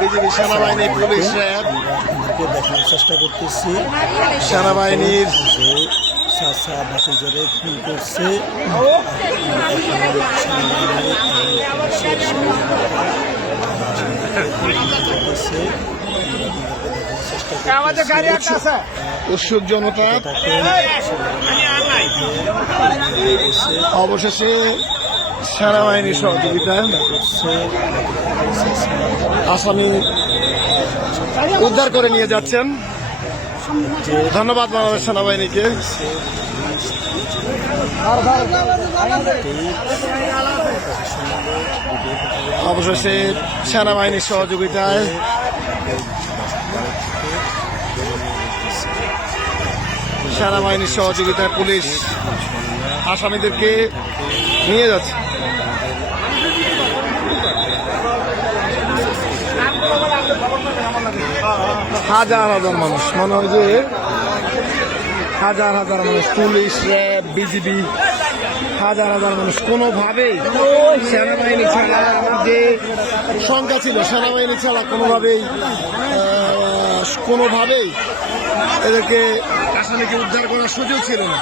BGB সেনাবাহিনী police RAB দেখানোর চেষ্টা করতেছি সেনাবাহিনীর যে চাচা ভাতিজারে কি করছে উৎসুক জনতা অবশেষে সেনাবাহিনীর সহযোগিতায় আসামি উদ্ধার করে নিয়ে যাচ্ছেন। ধন্যবাদ বাংলাদেশ সেনাবাহিনীকে। অবশেষে সেনাবাহিনীর সহযোগিতায় পুলিশ আসামিদেরকে নিয়ে যাচ্ছে। হাজার হাজার মানুষ, মনে হয় যে হাজার হাজার মানুষ, পুলিশ র্যাব বিজিবি হাজার হাজার মানুষ কোনোভাবেই সেনাবাহিনী ছাড়া যে সংখ্যা ছিল সেনাবাহিনী ছাড়া কোনোভাবেই এদেরকে আসামিকে উদ্ধার করার সুযোগ ছিল না,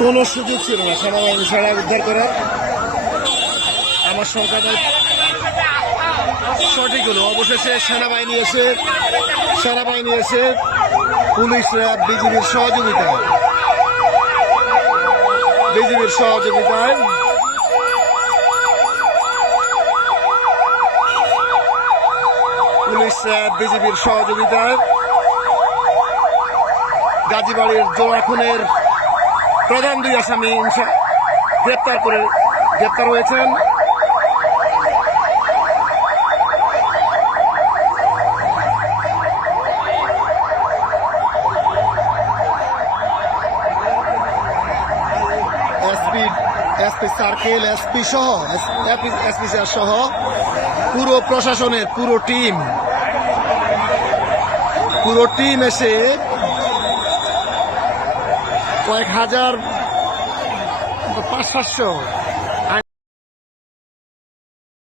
কোনো সুযোগ ছিল না সেনাবাহিনী ছাড়া উদ্ধার করার। আমার সংখ্যাটা সঠিক হলো। অবশেষে সেনাবাহিনী এসে পুলিশ র্যাব বিজিবির সহযোগিতায় গাজীবাড়ির জোড়া খুনের প্রধান দুই আসামি গ্রেপ্তার হয়েছেন। এসপি সার্কেল, এসপি সহ পুরো প্রশাসনের পুরো টিম এসে কয়েক হাজার 500-700